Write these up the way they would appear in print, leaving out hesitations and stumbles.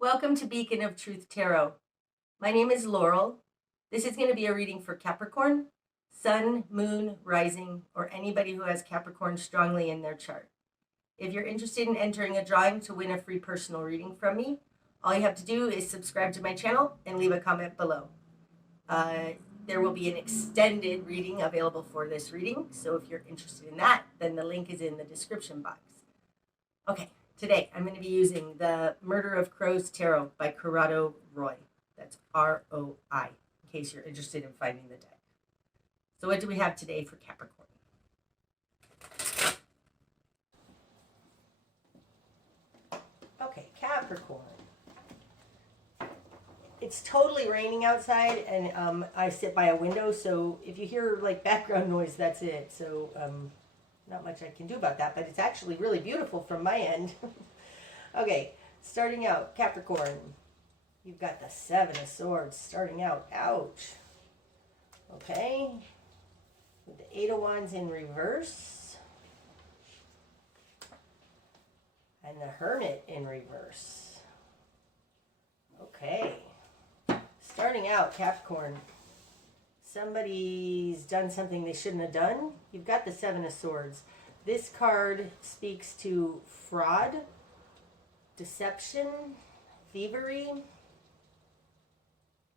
Welcome to Beacon of Truth Tarot. My name is Laurel. This is going to be a reading for Capricorn, Sun, Moon, Rising, or anybody who has Capricorn strongly in their chart. If you're interested in entering a drawing to win a free personal reading from me, all you have to do is subscribe to my channel and leave a comment below. There will be an extended reading available for this reading, so if you're interested in that, then the link is in the description box. Okay. Today, I'm going to be using the Murder of Crows Tarot by Corrado Roi. That's R-O-I, in case you're interested in finding the deck. So what do we have today for Capricorn? Okay, Capricorn. It's totally raining outside, and I sit by a window, so if you hear like background noise, that's it. So not much I can do about that, but it's actually really beautiful from my end. Okay, starting out, Capricorn. You've got the Seven of Swords starting out. Ouch. Okay. With the Eight of Wands in reverse. And the Hermit in reverse. Okay. Starting out, Capricorn. Somebody's done something they shouldn't have done. You've got the Seven of Swords. This card speaks to fraud, deception, thievery,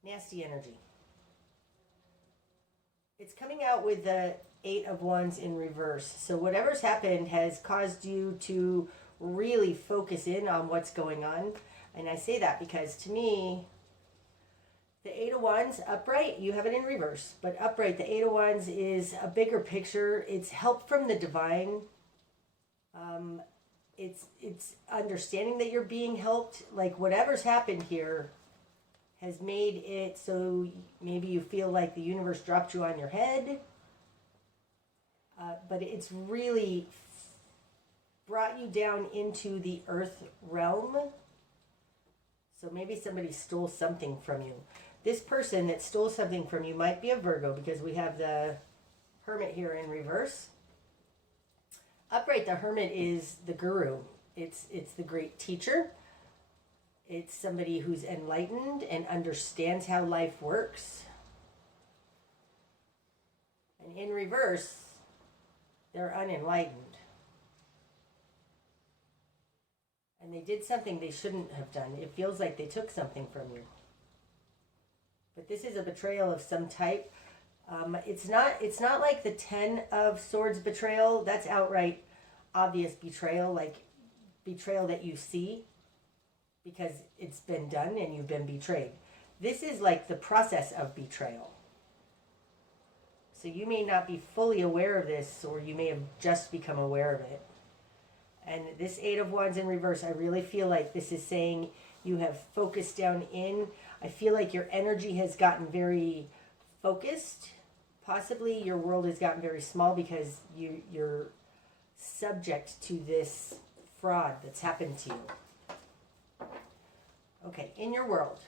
nasty energy. It's coming out with the Eight of Wands in reverse. So whatever's happened has caused you to really focus in on what's going on. And I say that because to me, the Eight of Wands upright, you have it in reverse, but upright, the Eight of Wands is a bigger picture. It's help from the divine. It's understanding that you're being helped. Like whatever's happened here has made it so maybe you feel like the universe dropped you on your head. But it's really brought you down into the earth realm. So maybe somebody stole something from you. This person that stole something from you might be a Virgo because we have the Hermit here in reverse. Upright, the Hermit is the guru. It's the great teacher. It's somebody who's enlightened and understands how life works. And in reverse, they're unenlightened. And they did something they shouldn't have done. It feels like they took something from you. But this is a betrayal of some type. It's not like the Ten of Swords betrayal. That's outright obvious betrayal, like betrayal that you see because it's been done and you've been betrayed. This is like the process of betrayal. So you may not be fully aware of this, or you may have just become aware of it. And this Eight of Wands in reverse, I really feel like this is saying you have focused down in. I feel like your energy has gotten very focused. Possibly your world has gotten very small because you're subject to this fraud that's happened to you. Okay, in your world,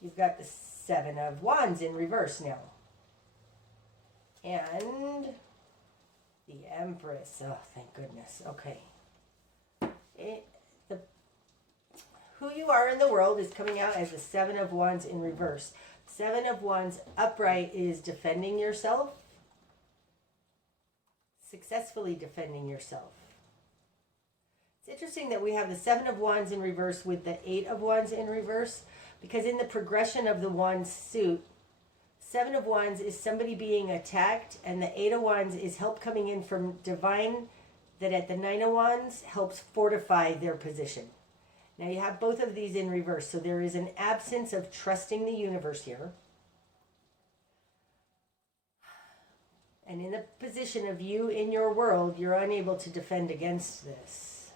you've got the Seven of Wands in reverse now. And the Empress. Oh, thank goodness. Okay. Who you are in the world is coming out as the Seven of Wands in reverse. Seven of Wands upright is defending yourself. Successfully defending yourself. It's interesting that we have the Seven of Wands in reverse with the Eight of Wands in reverse, because in the progression of the Wands suit, Seven of Wands is somebody being attacked, and the Eight of Wands is help coming in from divine that at the Nine of Wands helps fortify their position. Now you have both of these in reverse, so there is an absence of trusting the universe here. And in the position of you in your world, you're unable to defend against this.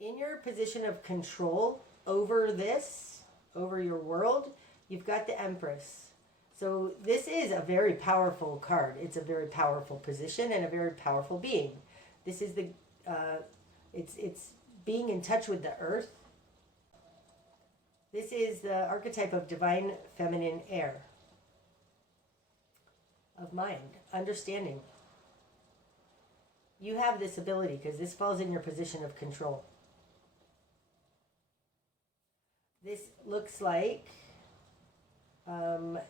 In your position of control over this, over your world, you've got the Empress. So this is a very powerful card. It's a very powerful position and a very powerful being. This is the, it's being in touch with the earth. This is the archetype of divine feminine air. Of mind, understanding. You have this ability because this falls in your position of control. This looks like you're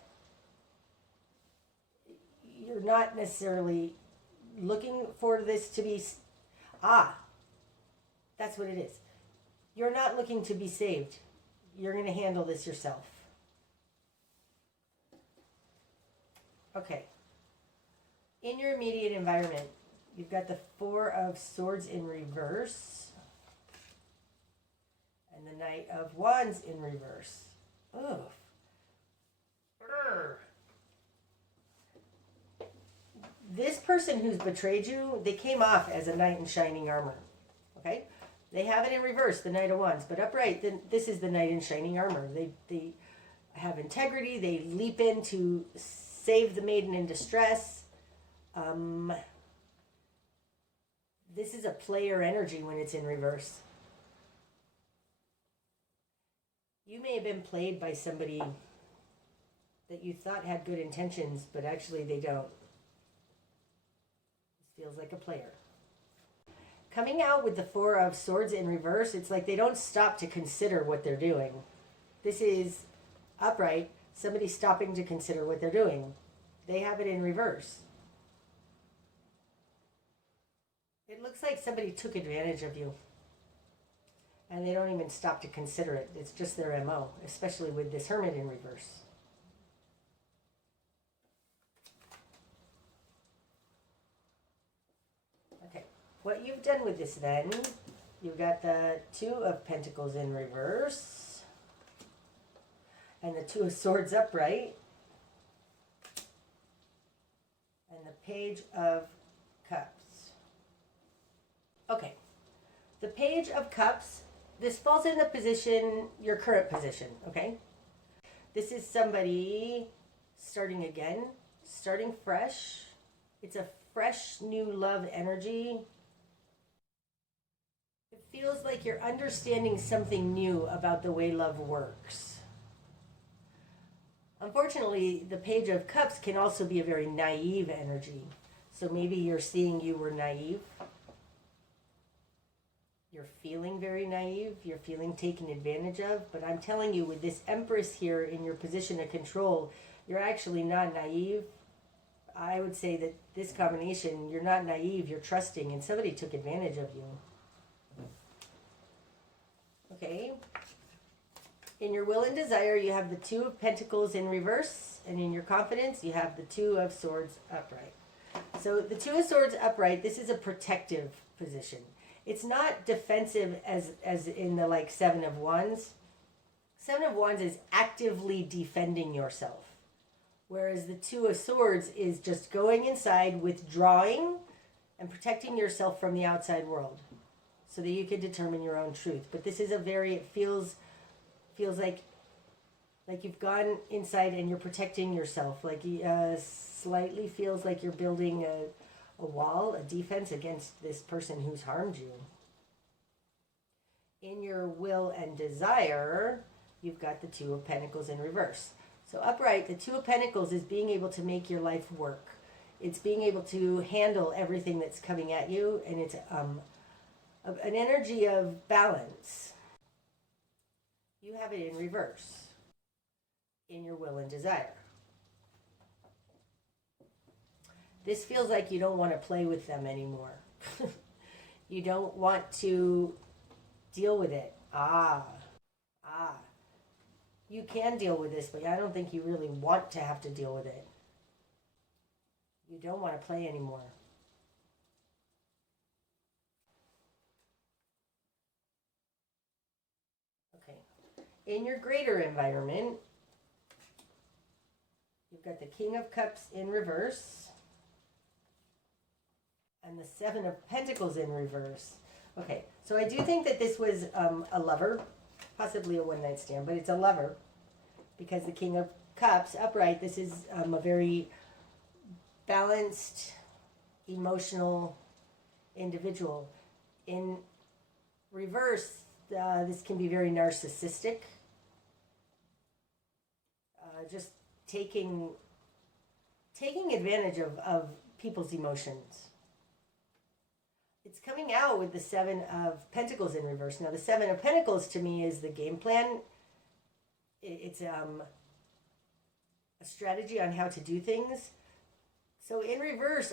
not necessarily looking for this to be... that's what it is. You're not looking to be saved. You're going to handle this yourself. Okay. In your immediate environment, you've got the Four of Swords in reverse and the Knight of Wands in reverse. Ugh. This person who's betrayed you, they came off as a knight in shining armor. Okay? They have it in reverse, the Knight of Wands, but upright, then this is the knight in shining armor. They have integrity. They leap in to save the maiden in distress. This is a player energy when it's in reverse. You may have been played by somebody that you thought had good intentions, but actually they don't. This feels like a player. Coming out with the Four of Swords in reverse, it's like they don't stop to consider what they're doing. This is upright, somebody stopping to consider what they're doing. They have it in reverse. It looks like somebody took advantage of you. And they don't even stop to consider it. It's just their MO, especially with this Hermit in reverse. Okay, what you've done with this then, you've got the Two of Pentacles in reverse and the Two of Swords upright and the Page of Cups. Okay, the Page of Cups, this falls in the position, your current position, okay? This is somebody starting again, starting fresh. It's a fresh, new love energy. It feels like you're understanding something new about the way love works. Unfortunately, the Page of Cups can also be a very naive energy. So maybe you're seeing you were naive. You're feeling very naive. You're feeling taken advantage of. But I'm telling you, with this Empress here in your position of control, you're actually not naive. I would say that this combination, you're not naive, you're trusting, and somebody took advantage of you. Okay. In your will and desire, you have the Two of Pentacles in reverse. And in your confidence, you have the Two of Swords upright. So the Two of Swords upright, this is a protective position. It's not defensive as in the like Seven of Wands. Seven of Wands is actively defending yourself. Whereas the Two of Swords is just going inside, withdrawing, and protecting yourself from the outside world. So that you can determine your own truth. But this is a very, it feels like you've gone inside and you're protecting yourself. Like slightly feels like you're building a wall, a defense against this person who's harmed you. In your will and desire, you've got the Two of Pentacles in reverse. So upright, the Two of Pentacles is being able to make your life work. It's being able to handle everything that's coming at you, and it's an energy of balance. You have it in reverse in your will and desire. This feels like you don't want to play with them anymore. You don't want to deal with it. You can deal with this, but I don't think you really want to have to deal with it. You don't want to play anymore. Okay. In your greater environment, you've got the King of Cups in reverse. And the Seven of Pentacles in reverse. Okay, so I do think that this was a lover, possibly a one-night stand, but it's a lover because the King of Cups upright, this is a very balanced, emotional individual. In reverse, this can be very narcissistic, just taking advantage of people's emotions. It's coming out with the Seven of Pentacles in reverse. Now, the Seven of Pentacles to me is the game plan. It's a strategy on how to do things. So in reverse,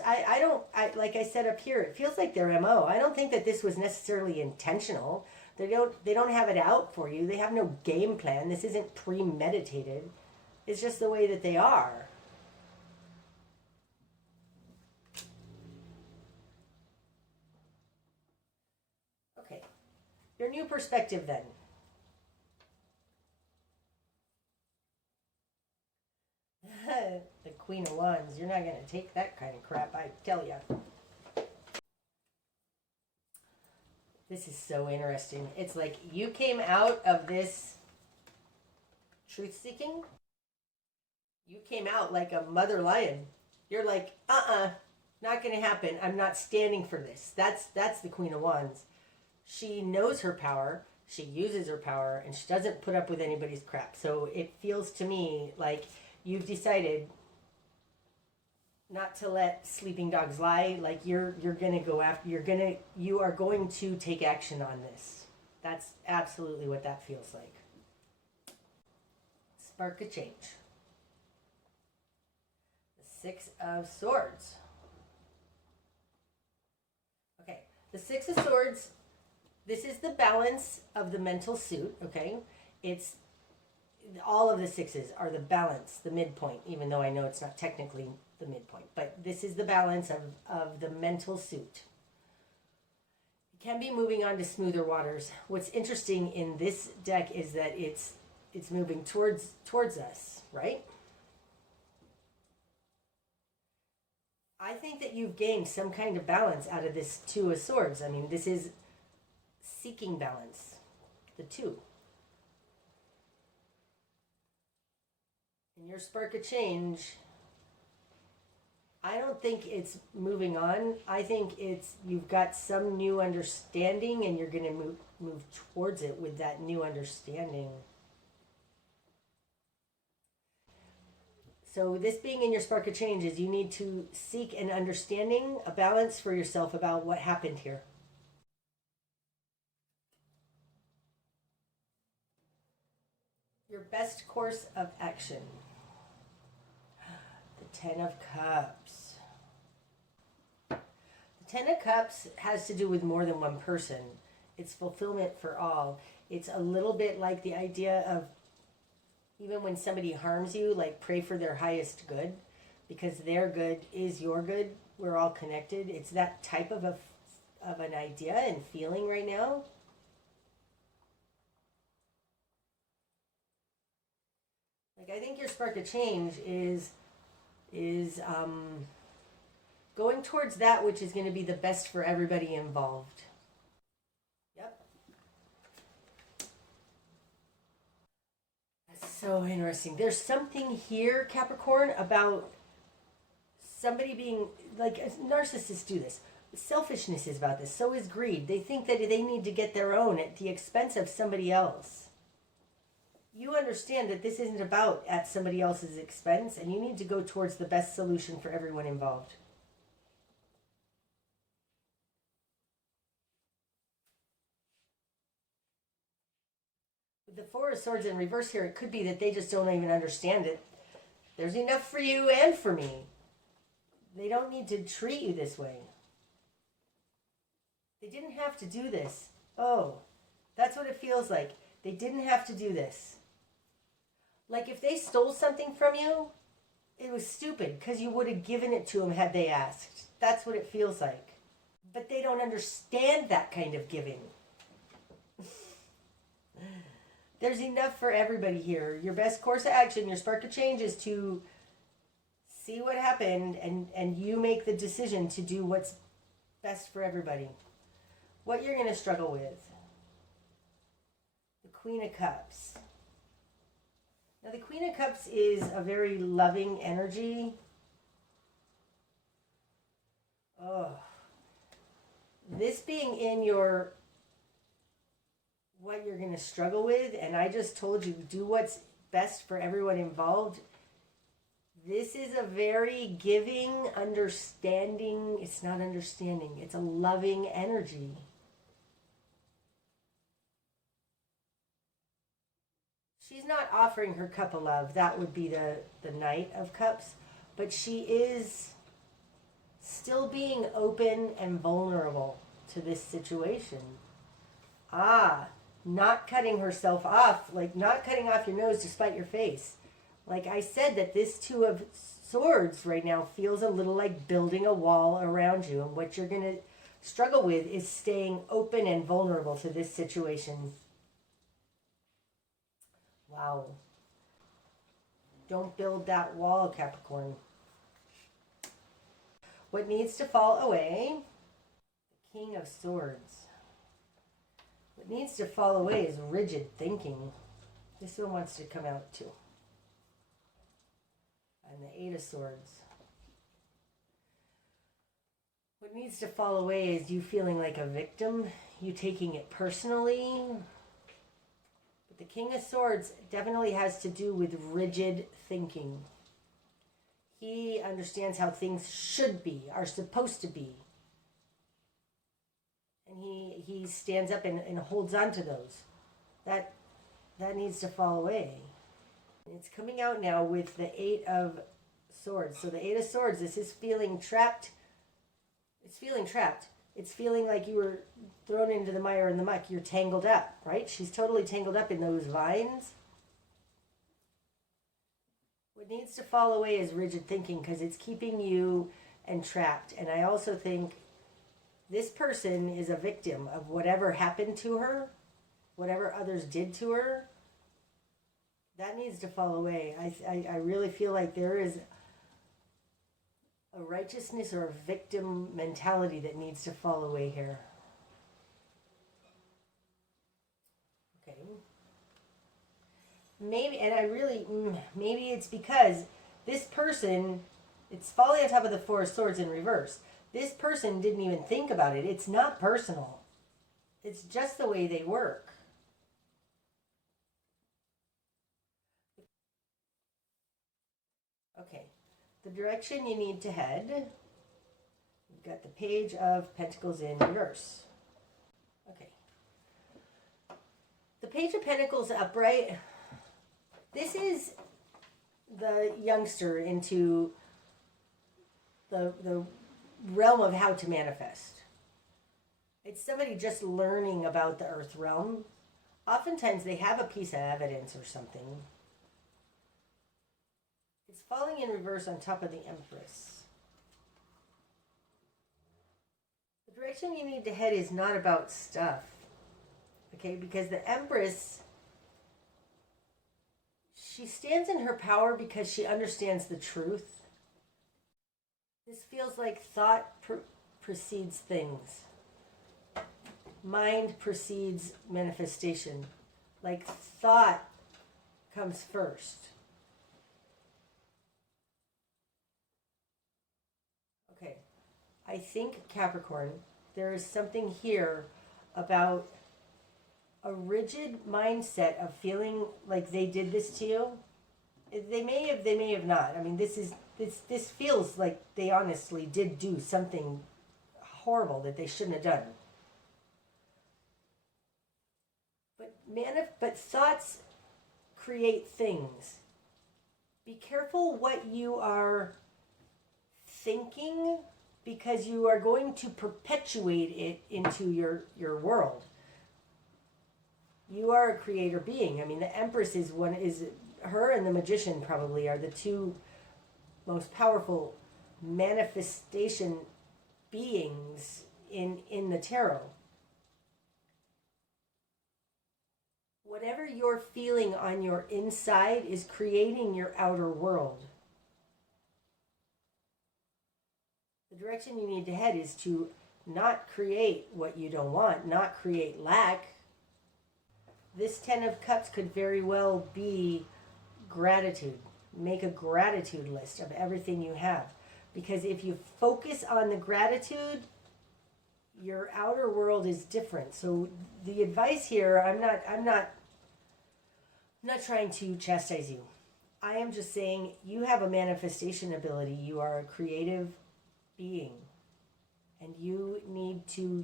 like I said up here, it feels like their MO. I don't think that this was necessarily intentional. They don't have it out for you. They have no game plan. This isn't premeditated. It's just the way that they are. Okay. Your new perspective then. The Queen of Wands. You're not going to take that kind of crap, I tell you. This is so interesting. It's like you came out of this truth-seeking. You came out like a mother lion. You're like, not going to happen. I'm not standing for this. That's the Queen of Wands. She knows her power. She uses her power, and she doesn't put up with anybody's crap. So it feels to me like you've decided not to let sleeping dogs lie. Like you're gonna go after. You are going to take action on this. That's absolutely what that feels like. Spark a change. The Six of Swords. Okay, the Six of Swords. This is the balance of the mental suit. Okay, it's all of the sixes are the balance, the midpoint, even though I know it's not technically the midpoint, but this is the balance of the mental suit. It can be moving on to smoother waters. What's interesting in this deck is that it's moving towards us, right? I think that you've gained some kind of balance out of this Two of Swords. I mean, this is seeking balance, the two. In your spark of change, I don't think it's moving on. I think it's you've got some new understanding and you're going to move towards it with that new understanding. So this being in your spark of change is you need to seek an understanding, a balance for yourself about what happened here. Your best course of action. The Ten of Cups. The Ten of Cups has to do with more than one person. It's fulfillment for all. It's a little bit like the idea of even when somebody harms you, like pray for their highest good, because their good is your good. We're all connected. It's that type of an idea and feeling right now. Like I think your spark of change is going towards that which is going to be the best for everybody involved. Yep. That's so interesting. There's something here, Capricorn, about somebody being like narcissists do this. Selfishness is about this. So is greed. They think that they need to get their own at the expense of somebody else. You understand that this isn't about at somebody else's expense, and you need to go towards the best solution for everyone involved. With the Four of Swords in reverse here, it could be that they just don't even understand it. There's enough for you and for me. They don't need to treat you this way. They didn't have to do this. Oh, that's what it feels like. They didn't have to do this. Like if they stole something from you, it was stupid because you would have given it to them had they asked. That's what it feels like. But they don't understand that kind of giving. There's enough for everybody here. Your best course of action, your spark of change is to see what happened and you make the decision to do what's best for everybody. What you're going to struggle with. The Queen of Cups. Now the Queen of Cups is a very loving energy. Oh. This being in your what you're going to struggle with, and I just told you do what's best for everyone involved. This is a very giving, understanding, it's not understanding, it's a loving energy. she's not offering her cup of love. That would be the Knight of Cups. But she is still being open and vulnerable to this situation. Not cutting herself off, like not cutting off your nose to spite your face. Like I said, that this Two of Swords right now feels a little like building a wall around you. And what you're going to struggle with is staying open and vulnerable to this situation. Wow. Don't build that wall, Capricorn. What needs to fall away? The King of Swords. What needs to fall away is rigid thinking. This one wants to come out too. And the Eight of Swords. What needs to fall away is you feeling like a victim, you taking it personally. But the King of Swords definitely has to do with rigid thinking. He understands how things should be, are supposed to be. And he stands up and holds on to those. That needs to fall away. It's coming out now with the Eight of Swords. So the Eight of Swords, this is feeling trapped. It's feeling trapped. It's feeling like you were thrown into the mire and the muck. You're tangled up, right? She's totally tangled up in those vines. What needs to fall away is rigid thinking because it's keeping you entrapped. And I also think this person is a victim of whatever happened to her, whatever others did to her. That needs to fall away. I really feel like there is a righteousness or a victim mentality that needs to fall away here. Okay. Maybe, and I really, maybe it's because this person, it's falling on top of the Four of Swords in reverse. This person didn't even think about it. It's not personal. It's just the way they work. Okay. The direction you need to head. You've got the Page of Pentacles in reverse. Okay. The Page of Pentacles upright. This is the youngster into the realm of how to manifest. It's somebody just learning about the earth realm. Oftentimes they have a piece of evidence or something. It's falling in reverse on top of the Empress. The direction you need to head is not about stuff. Okay, because the Empress, she stands in her power because she understands the truth. This feels like thought precedes things. Mind precedes manifestation. Like thought comes first. Okay. I think, Capricorn, there is something here about a rigid mindset of feeling like they did this to you. They may have not. I mean, this feels like they honestly did do something horrible that they shouldn't have done. But thoughts create things. Be careful what you are thinking, because you are going to perpetuate it into your world. You are a creator being. I mean, the Empress is her and the Magician probably are the two most powerful manifestation beings in the tarot. Whatever you're feeling on your inside is creating your outer world. The direction you need to head is to not create what you don't want, not create lack. This Ten of Cups could very well be gratitude. Make a gratitude list of everything you have. Because if you focus on the gratitude, your outer world is different. So the advice here, I'm not trying to chastise you. I am just saying you have a manifestation ability. You are a creative being. And you need to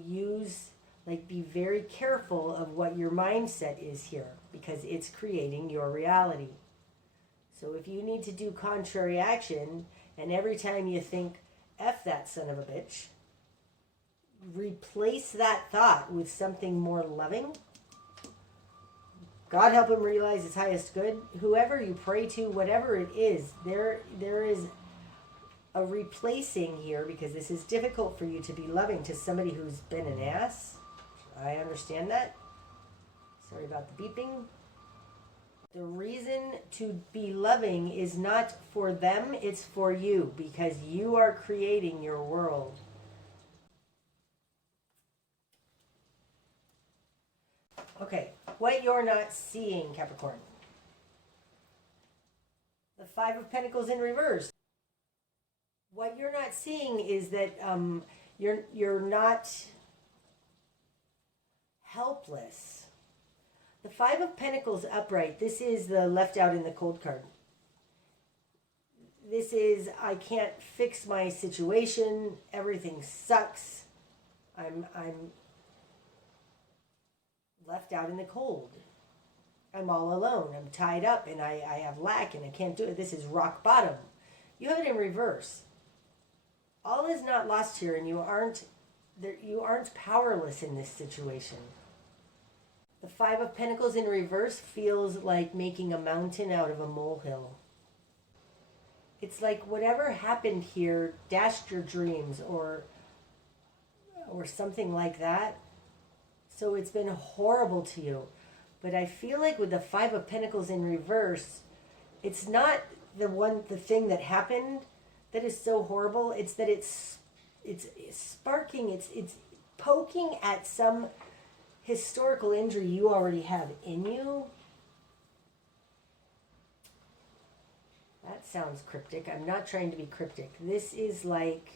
be very careful of what your mindset is here. because it's creating your reality. So if you need to do contrary action, and every time you think, F that son of a bitch, replace that thought with something more loving. God help him realize his highest good. Whoever you pray to, whatever it is, there is a replacing here, because this is difficult for you to be loving to somebody who's been an ass. I understand that. Sorry about the beeping. The reason to be loving is not for them, it's for you, because you are creating your world. Okay, what you're not seeing, Capricorn. The Five of Pentacles in reverse. What you're not seeing is that you're not helpless. The Five of Pentacles upright, this is the left out in the cold card. This is, I can't fix my situation, everything sucks, I'm left out in the cold. I'm all alone, I'm tied up, and I have lack, and I can't do it. This is rock bottom. You have it in reverse. All is not lost here, and you aren't powerless in this situation. The Five of Pentacles in reverse feels like making a mountain out of a molehill. It's like whatever happened here dashed your dreams or something like that. So it's been horrible to you. But I feel like with the Five of Pentacles in reverse, it's not the thing that happened that is so horrible. It's that it's sparking, it's poking at some historical injury you already have in you. That sounds cryptic. I'm not trying to be cryptic. This is like,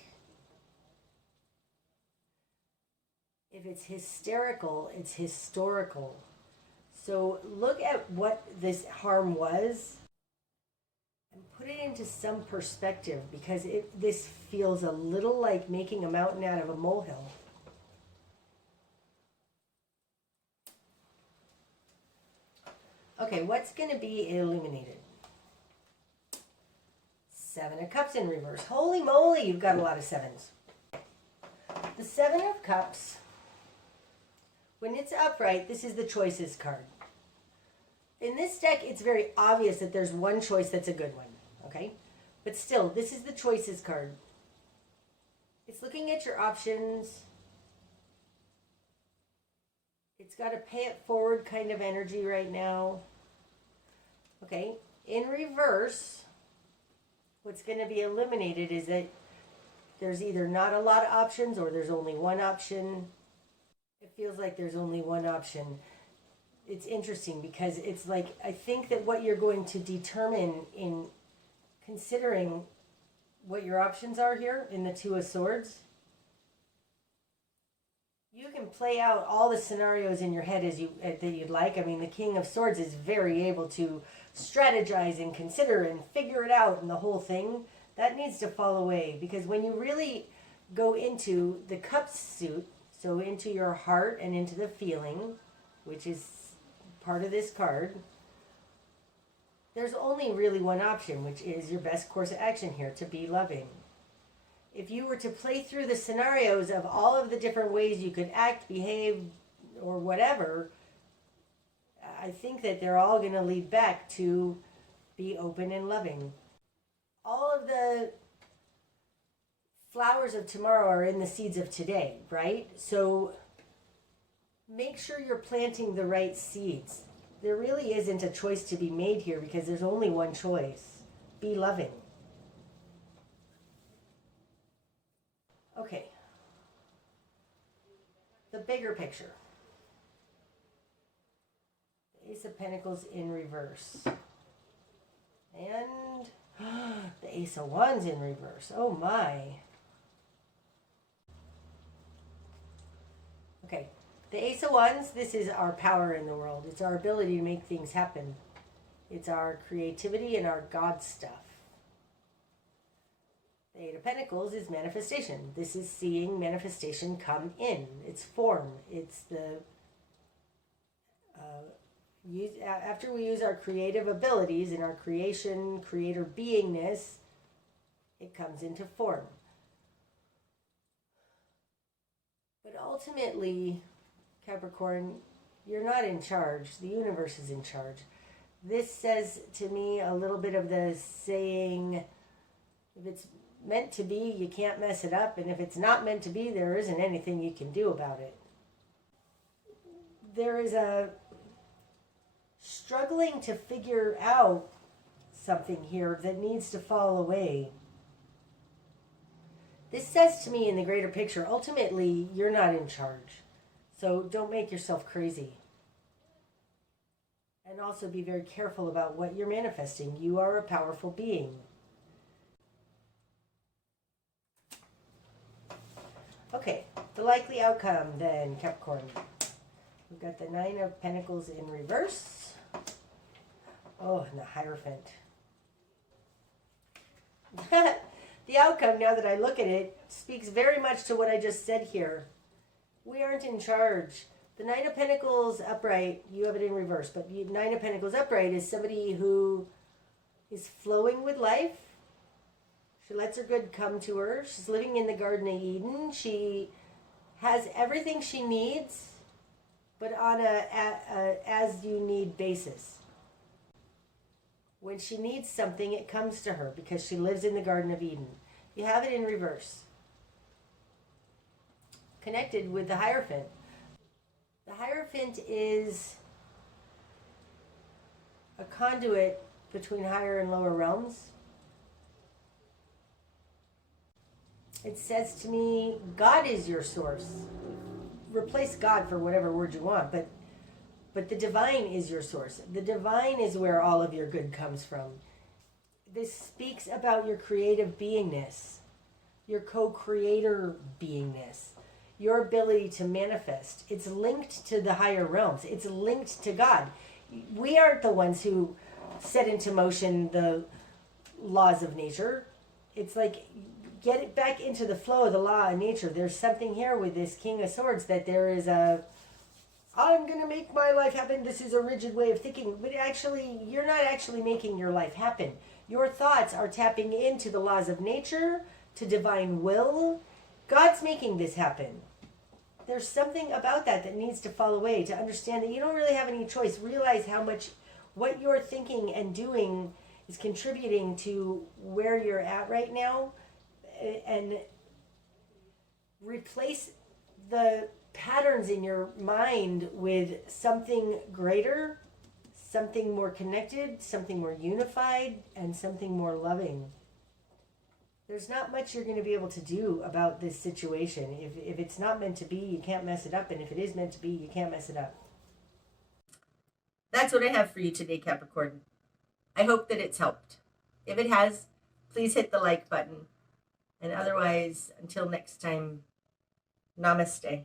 if it's hysterical, it's historical. So look at what this harm was and put it into some perspective, because this feels a little like making a mountain out of a molehill. Okay, what's going to be illuminated? Seven of Cups in reverse. Holy moly, you've got a lot of sevens. The Seven of Cups, when it's upright, this is the choices card. In this deck, it's very obvious that there's one choice that's a good one, okay? But still, this is the choices card. It's looking at your options. It's got a pay it forward kind of energy right now. Okay, in reverse, what's going to be eliminated is that there's either not a lot of options or there's only one option. It feels like there's only one option. It's interesting because it's like, I think that what you're going to determine in considering what your options are here in the Two of Swords, you can play out all the scenarios in your head that you'd like. I mean, the King of Swords is very able to strategize and consider and figure it out, and the whole thing. That needs to fall away, because when you really go into the Cups suit, so into your heart and into the feeling, which is part of this card, there's only really one option, which is your best course of action here, to be loving. If you were to play through the scenarios of all of the different ways you could act, behave, or whatever, I think that they're all going to lead back to be open and loving. All of the flowers of tomorrow are in the seeds of today, right? So make sure you're planting the right seeds. There really isn't a choice to be made here, because there's only one choice. Be loving. Okay. The bigger picture. The Ace of Pentacles in reverse. And the Ace of Wands in reverse. Oh my. Okay. The Ace of Wands, this is our power in the world. It's our ability to make things happen. It's our creativity and our God stuff. The Eight of Pentacles is manifestation. This is seeing manifestation come in. It's form. It's the After we use our creative abilities and our creation, creator beingness, it comes into form. But ultimately, Capricorn, you're not in charge. The universe is in charge. This says to me a little bit of the saying, if it's meant to be, you can't mess it up. And if it's not meant to be, there isn't anything you can do about it. There is a struggling to figure out something here that needs to fall away. This says to me in the greater picture, ultimately, you're not in charge. So don't make yourself crazy. And also be very careful about what you're manifesting. You are a powerful being. Okay, the likely outcome then, Capricorn. We've got the Nine of Pentacles in reverse. Oh, and the Hierophant. The outcome, now that I look at it, speaks very much to what I just said here. We aren't in charge. The Nine of Pentacles upright, you have it in reverse, but Nine of Pentacles upright is somebody who is flowing with life. She lets her good come to her. She's living in the Garden of Eden. She has everything she needs, but on a as-you-need basis. When she needs something, it comes to her because she lives in the Garden of Eden. You have it in reverse. Connected with the Hierophant. The Hierophant is a conduit between higher and lower realms. It says to me, God is your source. Replace God for whatever word you want, but the divine is your source. The divine is where all of your good comes from. This speaks about your creative beingness, your co-creator beingness, your ability to manifest. It's linked to the higher realms. It's linked to God. We aren't the ones who set into motion the laws of nature. It's like, get it back into the flow of the law of nature. There's something here with this King of Swords that there is I'm going to make my life happen. This is a rigid way of thinking. But actually, you're not actually making your life happen. Your thoughts are tapping into the laws of nature, to divine will. God's making this happen. There's something about that needs to fall away, to understand that you don't really have any choice. Realize how much what you're thinking and doing is contributing to where you're at right now, and replace the patterns in your mind with something greater, something more connected, something more unified, and something more loving. There's not much you're going to be able to do about this situation. If it's not meant to be, you can't mess it up. And if it is meant to be, you can't mess it up. That's what I have for you today, Capricorn. I hope that it's helped. If it has, please hit the like button. And otherwise, until next time, namaste.